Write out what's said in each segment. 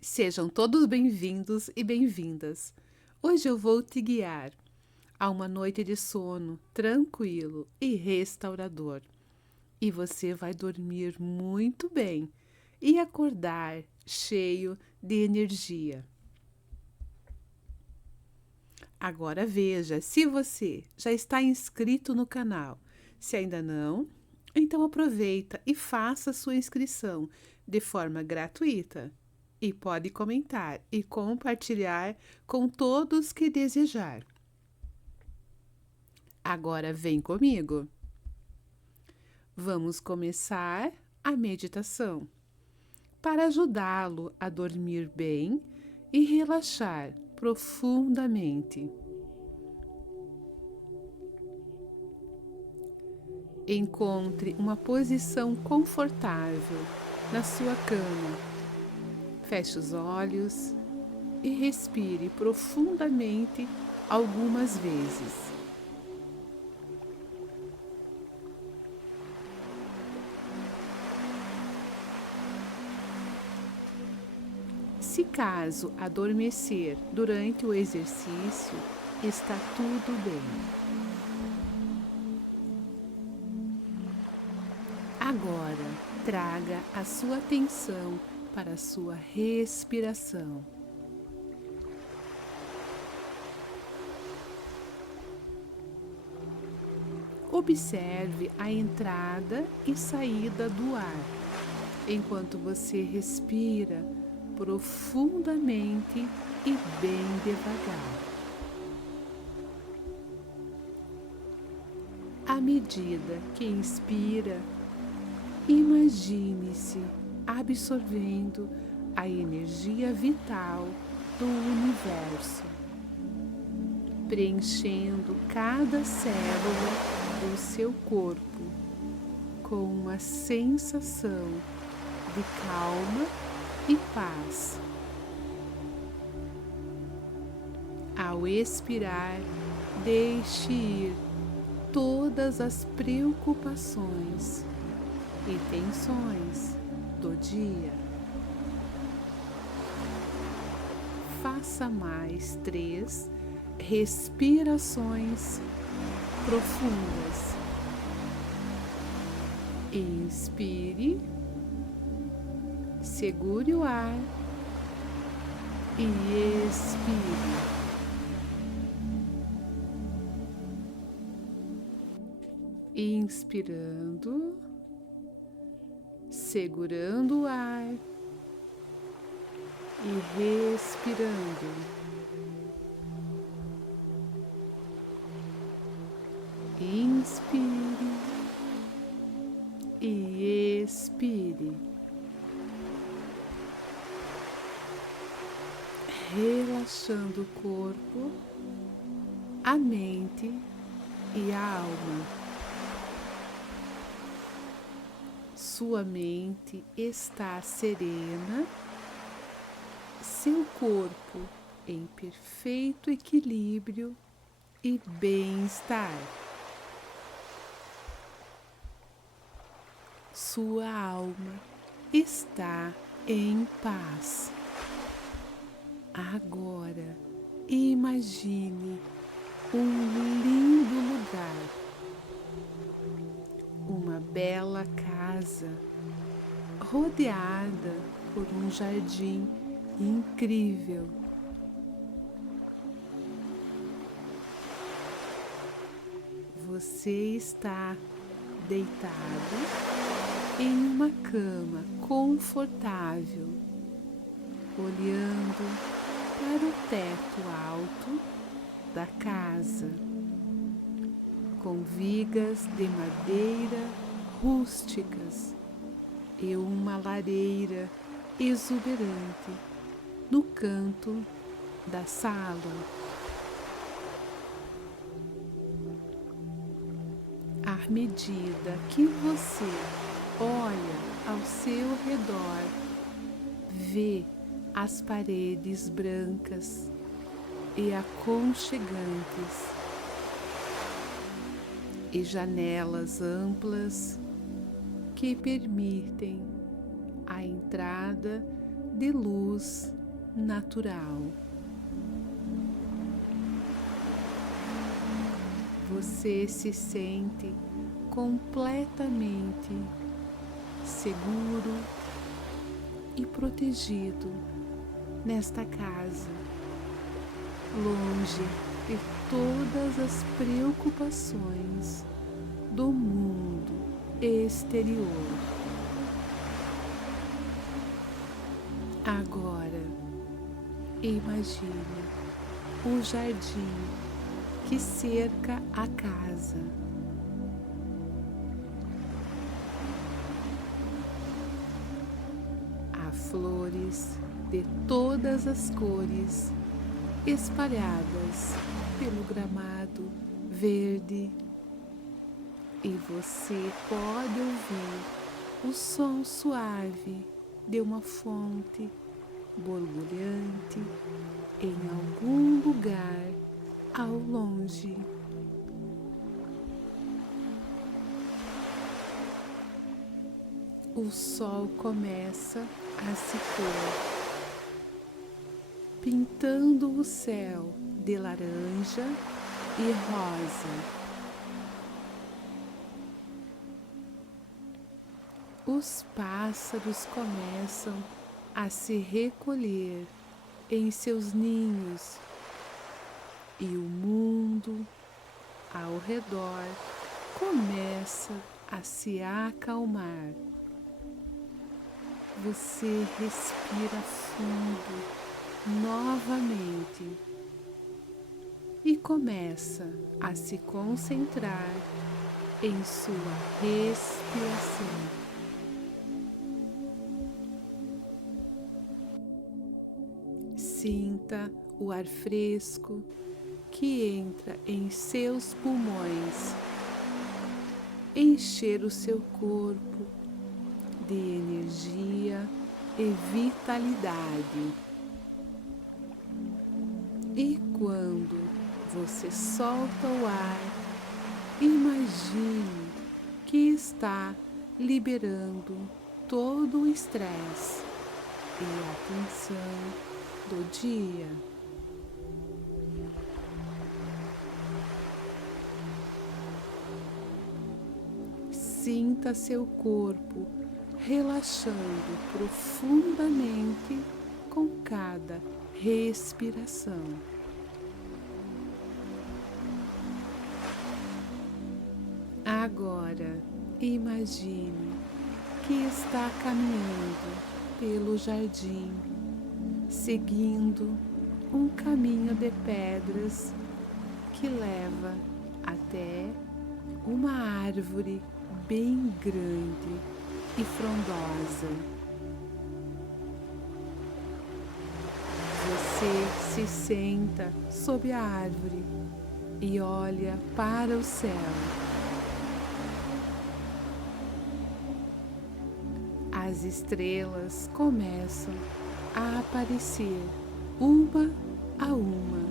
Sejam todos bem-vindos e bem-vindas. Hoje eu vou te guiar a uma noite de sono tranquilo e restaurador. E você vai dormir muito bem e acordar cheio de energia. Agora veja se você já está inscrito no canal. Se ainda não, então aproveita e faça sua inscrição de forma gratuita. E pode comentar e compartilhar com todos que desejar. Agora vem comigo. Vamos começar a meditação para ajudá-lo a dormir bem e relaxar profundamente. Encontre uma posição confortável na sua cama. Feche os olhos e respire profundamente algumas vezes. Se caso adormecer durante o exercício, está tudo bem. Agora, traga a sua atenção para a sua respiração. Observe a entrada e saída do ar, enquanto você respira profundamente e bem devagar. À medida que inspira, imagine-se absorvendo a energia vital do universo, preenchendo cada célula do seu corpo com uma sensação de calma e paz. Ao expirar, deixe ir todas as preocupações e tensões do dia. Faça mais 3 respirações profundas. Inspire, segure o ar e expire. Inspirando, segurando o ar e respirando. Inspire e expire, relaxando o corpo, a mente e a alma. Sua mente está serena, seu corpo em perfeito equilíbrio e bem-estar. Sua alma está em paz. Agora, imagine um lindo lugar, uma bela casa, rodeada por um jardim incrível. Você está deitado em uma cama confortável, olhando para o teto alto da casa, com vigas de madeira rústicas e uma lareira exuberante no canto da sala. À medida que você olha ao seu redor, vê as paredes brancas e aconchegantes e janelas amplas que permitem a entrada de luz natural. Você se sente completamente seguro e protegido nesta casa, longe de todas as preocupações do mundo exterior. Agora, imagine o jardim que cerca a casa. Há flores de todas as cores espalhadas pelo gramado verde, e você pode ouvir o som suave de uma fonte borbulhante em algum lugar ao longe. O sol começa a se pôr, pintando o céu de laranja e rosa. Os pássaros começam a se recolher em seus ninhos e o mundo ao redor começa a se acalmar. Você respira fundo novamente e começa a se concentrar em sua respiração. Sinta o ar fresco que entra em seus pulmões, encher o seu corpo de energia e vitalidade. E quando você solta o ar, imagine que está liberando todo o estresse e a tensão do dia. Sinta seu corpo relaxando profundamente com cada respiração. Agora, imagine que está caminhando pelo jardim, seguindo um caminho de pedras que leva até uma árvore bem grande e frondosa. Você se senta sob a árvore e olha para o céu. As estrelas começam a aparecer uma a uma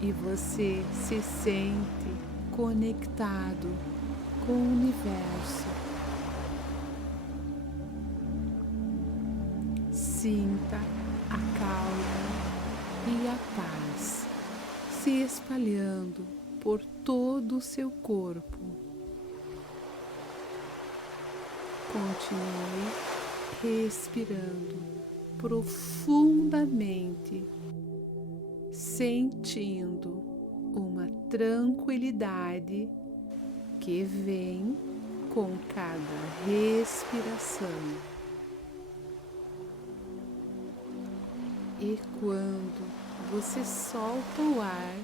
e você se sente conectado com o universo. Sinta a calma e a paz se espalhando por todo o seu corpo. Continue respirando profundamente, sentindo uma tranquilidade que vem com cada respiração. E quando você solta o ar,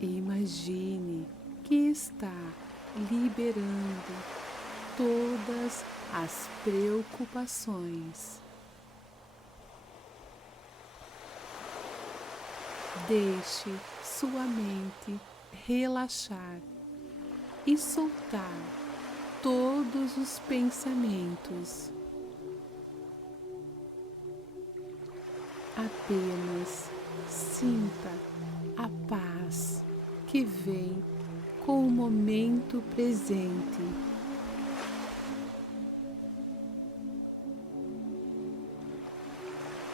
imagine que está liberando todas as preocupações. Deixe sua mente relaxar e soltar todos os pensamentos. Apenas sinta a paz que vem com o momento presente.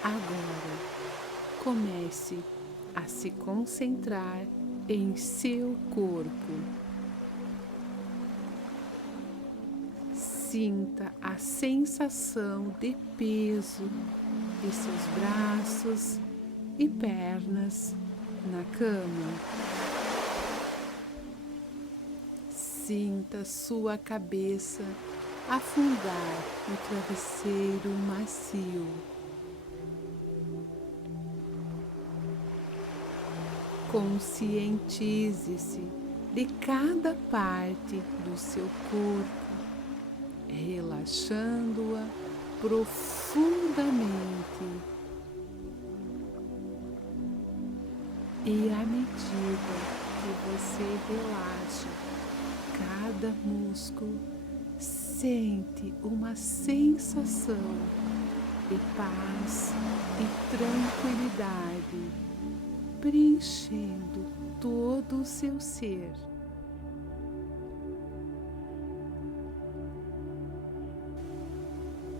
Agora, comece a se concentrar em seu corpo. Sinta a sensação de peso de seus braços e pernas na cama. Sinta sua cabeça afundar no travesseiro macio. Conscientize-se de cada parte do seu corpo, relaxando-a profundamente. E à medida que você relaxa cada músculo, sente uma sensação de paz e tranquilidade preenchendo todo o seu ser.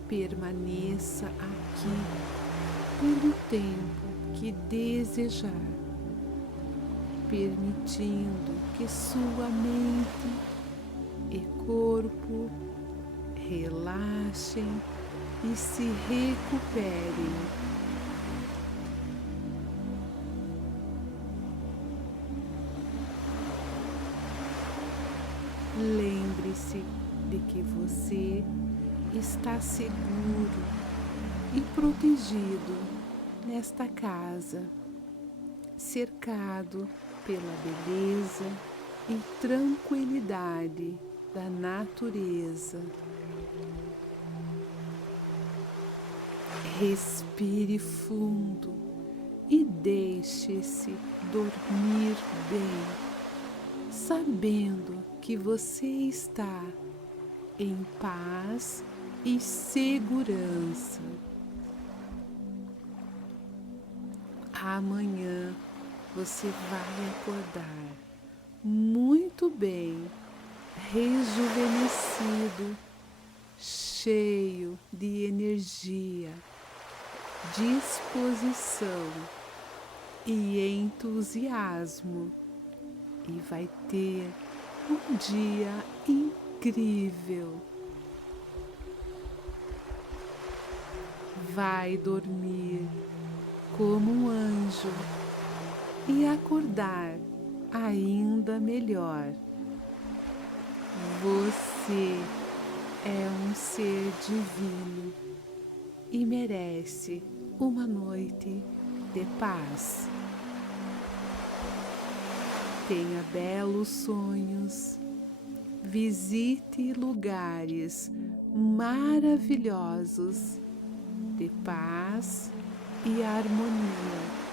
Permaneça aqui pelo tempo que desejar, permitindo que sua mente e corpo relaxem e se recuperem. Lembre-se de que você está seguro e protegido nesta casa, cercado pela beleza e tranquilidade da natureza. Respire fundo e deixe-se dormir bem, sabendo que você está em paz e segurança. Amanhã você vai acordar muito bem, rejuvenescido, cheio de energia, disposição e entusiasmo, e vai ter um dia incrível. Vai dormir como um anjo e acordar ainda melhor. Você é um ser divino e merece uma noite de paz. Tenha belos sonhos, visite lugares maravilhosos de paz e harmonia.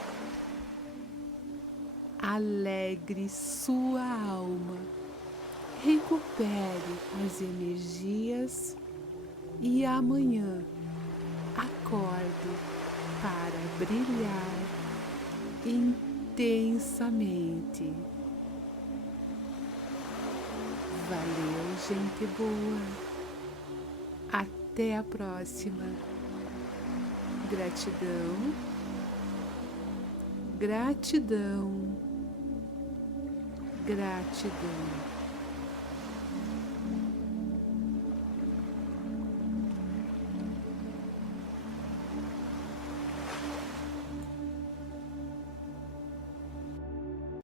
Alegre sua alma, recupere as energias e amanhã acorde para brilhar intensamente. Valeu, gente boa. Até a próxima. Gratidão, gratidão, gratidão.